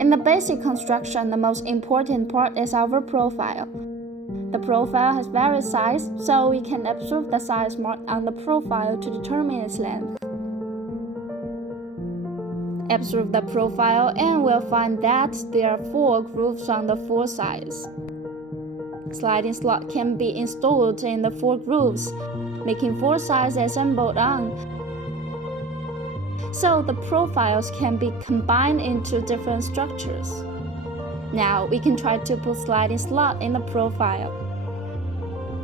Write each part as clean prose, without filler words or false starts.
In the basic construction, the most important part is our profile. The profile has various sizes, so we can observe the size marked on the profile to determine its length. Observe the profile and we'll find that there are 4 grooves on the 4 sides. Sliding slot can be installed in the 4 grooves, making 4 sides assembled on. So the profiles can be combined into different structures. Now we can try to put sliding slot in the profile.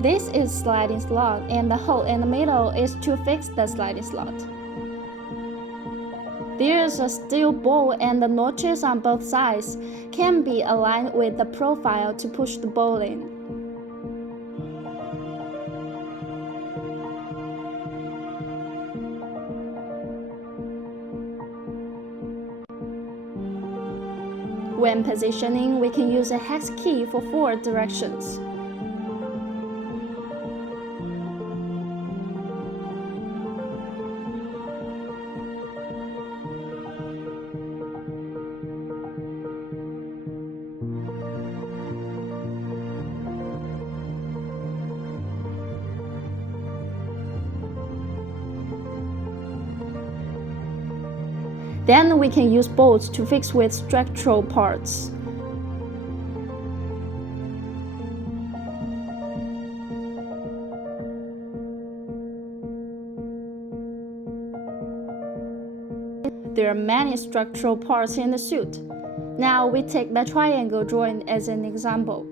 This is sliding slot and the hole in the middle is to fix the sliding slot. There is a steel ball and the notches on both sides can be aligned with the profile to push the ball in. When positioning, we can use a hex key for 4 directions. Then we can use bolts to fix with structural parts. There are many structural parts in the suit. Now we take the triangle joint as an example.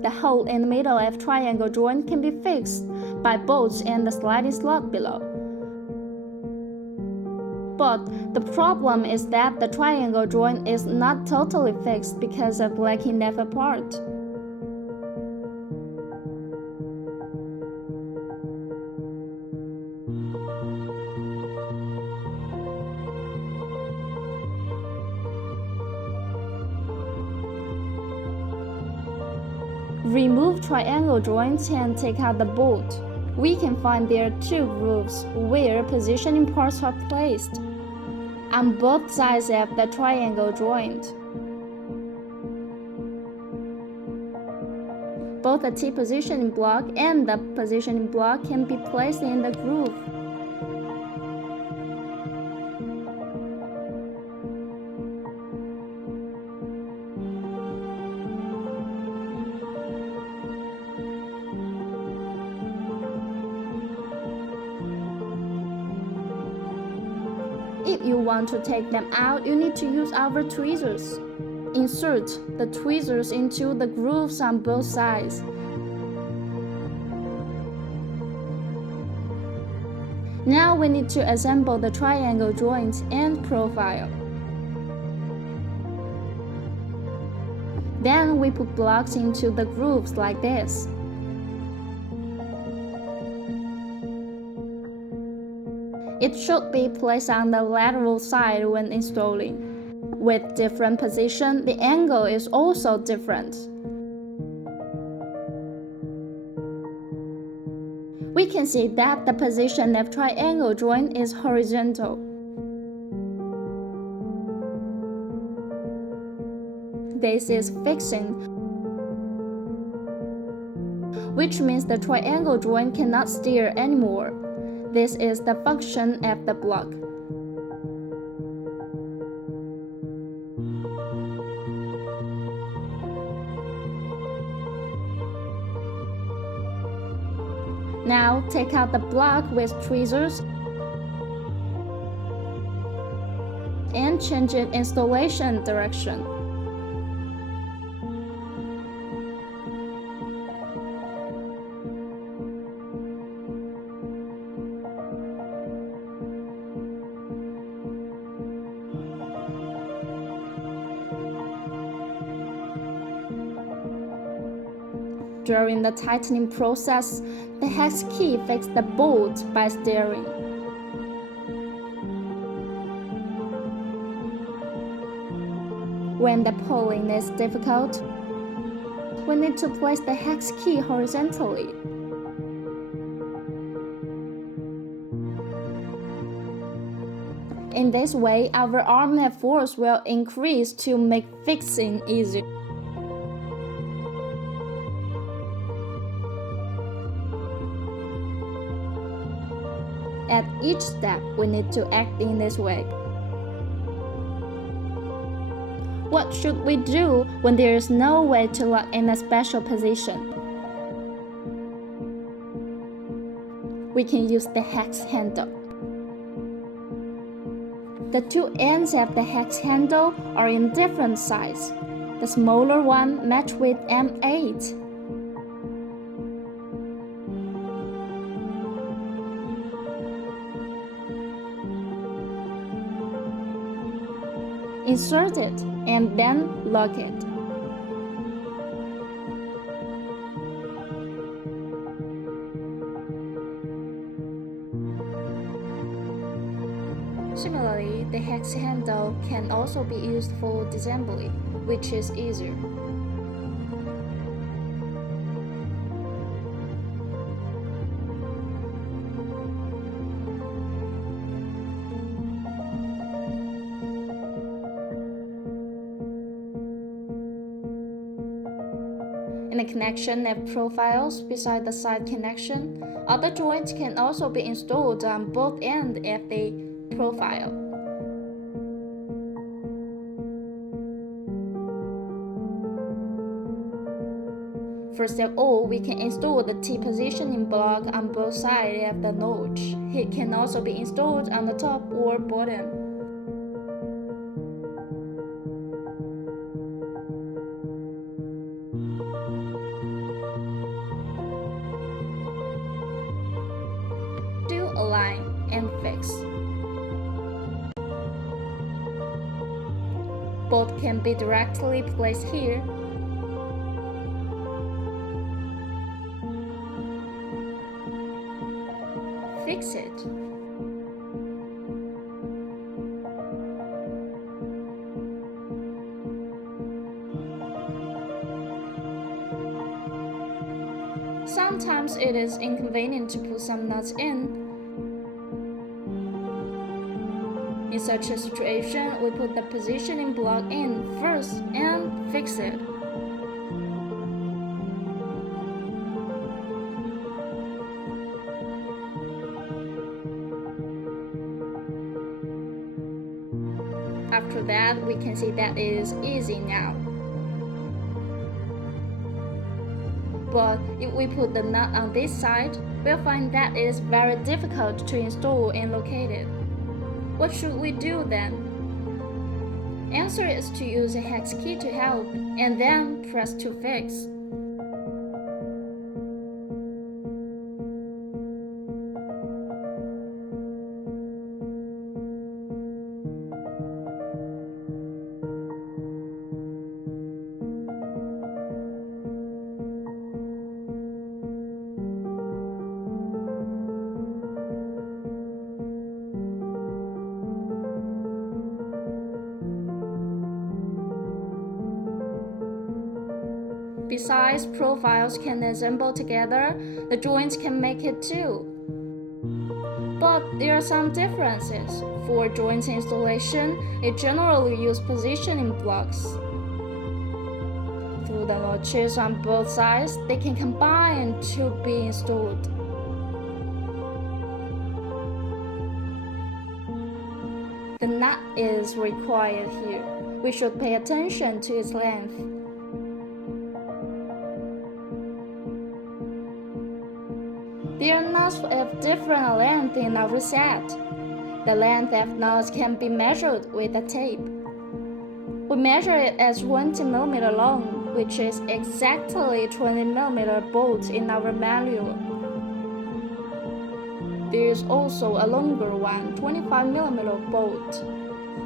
The hole in the middle of triangle joint can be fixed by bolts and the sliding slot below. But the problem is that the triangle joint is not totally fixed because of lacking left part. Remove triangle joints and take out the bolt. We can find there are 2 grooves where positioning parts are placed on both sides of the triangle joint. Both the T-positioning block and the positioning block can be placed in the groove. If you want to take them out, you need to use our tweezers. Insert the tweezers into the grooves on both sides. Now we need to assemble the triangle joint and profile. Then we put blocks into the grooves like this. It should be placed on the lateral side when installing. With different position, the angle is also different. We can see that the position of triangle joint is horizontal. This is fixing, which means the triangle joint cannot steer anymore. This is the function of the block. Now take out the block with tweezers and change its installation direction. During the tightening process, the hex key fixes the bolt by steering. When the pulling is difficult, we need to place the hex key horizontally. In In this way, our arm net force will increase to make fixing easier. At each step, we need to act in this way. What should we do when there is no way to lock in a special position? We can use the hex handle. The two ends of the hex handle are in different sizes. The smaller one matches with M8. Insert it and then lock it. Similarly, the hex handle can also be used for disassembly, which is easier. In the connection of profiles beside the side connection, other joints can also be installed on both ends of the profile. First of all, we can install the T-positioning block on both sides of the notch. It can also be installed on the top or bottom. Do align and fix. Both can be directly placed here. Fix it. Sometimes it is inconvenient to put some nuts in. In such a situation, we put the positioning block in first and fix it. After that, we can see that it is easy now. But if we put the nut on this side, we'll find that it is very difficult to install and locate it. What should we do then? Answer is to use a hex key to help, and then press to fix. Besides, profiles can assemble together, the joints can make it too. But there are some differences. For joint installation, it generally uses positioning blocks. Through the notches on both sides, they can combine to be installed. The nut is required here. We should pay attention to its length. There are nuts of different length in our set. The length of nuts can be measured with a tape. We measure it as 20 mm long, which is exactly 20 mm bolt in our manual. There is also a longer one, 25 mm bolt.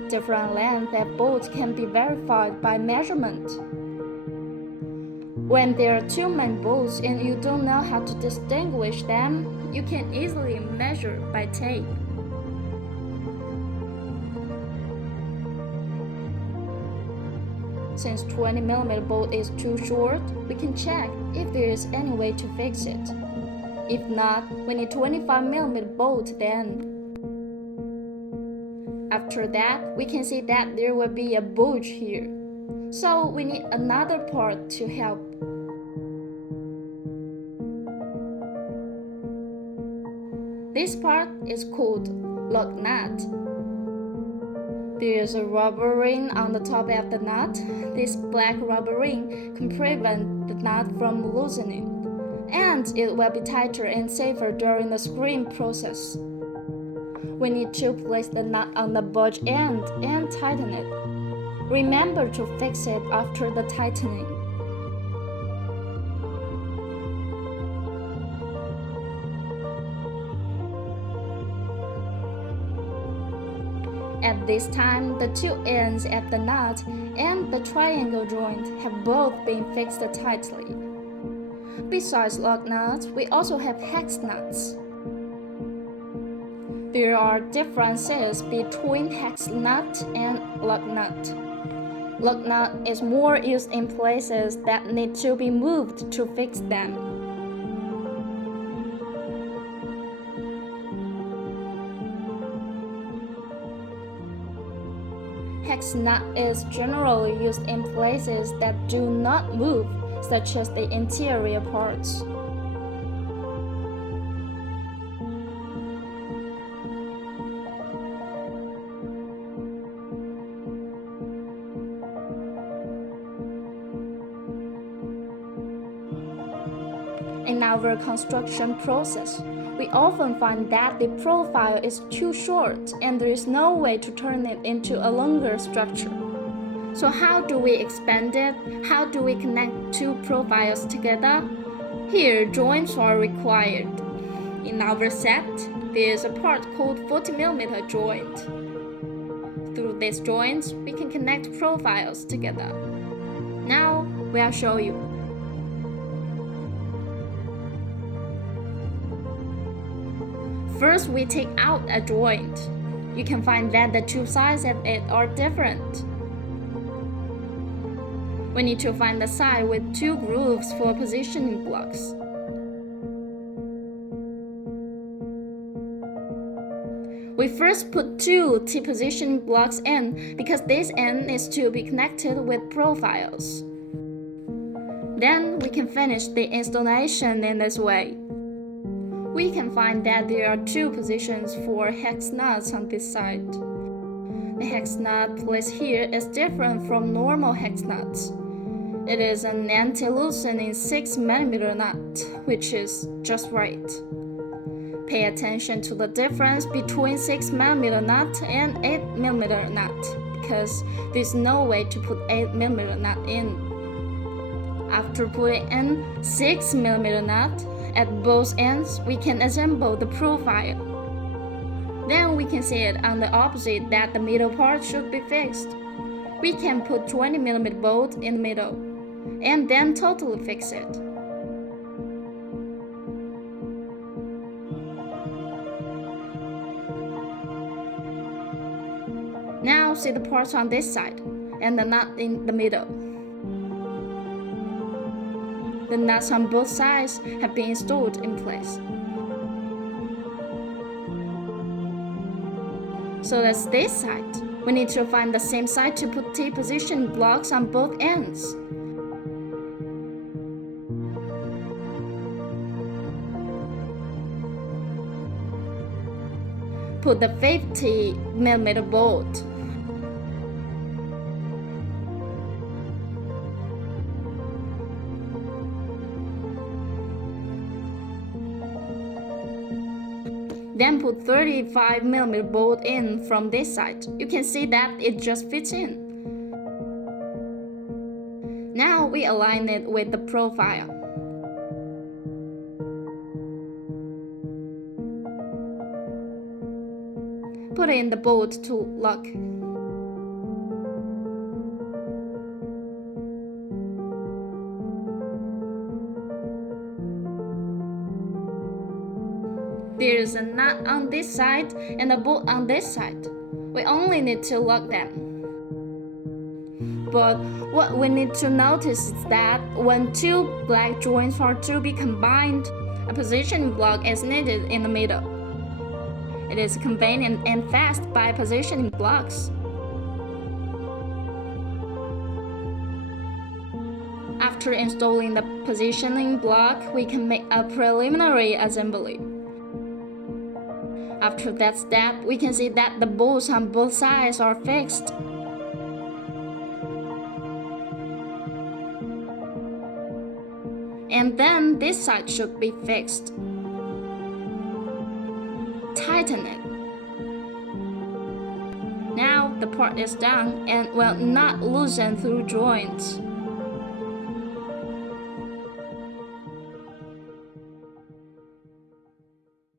Different length of bolts can be verified by measurement. When there are two main bolts and you don't know how to distinguish them, you can easily measure by tape. Since 20 mm bolt is too short, we can check if there is any way to fix it. If not, we need 25 mm bolt then. after that, we can see that there will be a bulge here. So we need another part to help. This part is called lock nut. There is a rubber ring on the top of the nut. This black rubber ring can prevent the nut from loosening, and it will be tighter and safer during the screwing process. We need to place the nut on the bulge end and tighten it. Remember to fix it after the tightening. At this time, the two ends of the nut and the triangle joint have both been fixed tightly. Besides lock nuts, we also have hex nuts. There are differences between hex nut and lock nut. Lock nut is more used in places that need to be moved to fix them. Hex nut is generally used in places that do not move, such as the interior parts. In our construction process, we often find that the profile is too short and there is no way to turn it into a longer structure. So how do we expand it? How do we connect two profiles together? Here, joints are required. In our set, there is a part called 40mm joint. Through these joints, we can connect profiles together. Now, we'll show you. First, we take out a joint. You can find that the two sides of it are different. We need to find the side with two grooves for positioning blocks. We first put two T-positioning blocks in because this end is to be connected with profiles. Then we can finish the installation in this way. We can find that there are two positions for hex nuts on this side. The hex nut placed here is different from normal hex nuts. It is an anti-loosening 6mm nut, which is just right. Pay attention to the difference between 6mm nut and 8mm nut, because there's no way to put 8mm nut in. After putting in 6mm nut, at both ends, we can assemble the profile. Then we can see it on the opposite that the middle part should be fixed. We can put 20mm bolt in the middle, and then totally fix it. Now see the parts on this side, and the nut in the middle. The nuts on both sides have been installed in place. So that's this side. We need to find the same side to put T-position blocks on both ends. Put the 50mm bolt. Then put 35mm bolt in from this side. You can see that it just fits in. Now we align it with the profile. Put in the bolt to lock. There is a nut on this side and a bolt on this side. We only need to lock them. But what we need to notice is that when two black joints are to be combined, a positioning block is needed in the middle. It is convenient and fast by positioning blocks. After installing the positioning block, we can make a preliminary assembly. After that step, we can see that the bolts on both sides are fixed. And then this side should be fixed. Tighten it. Now the part is done and will not loosen through joints.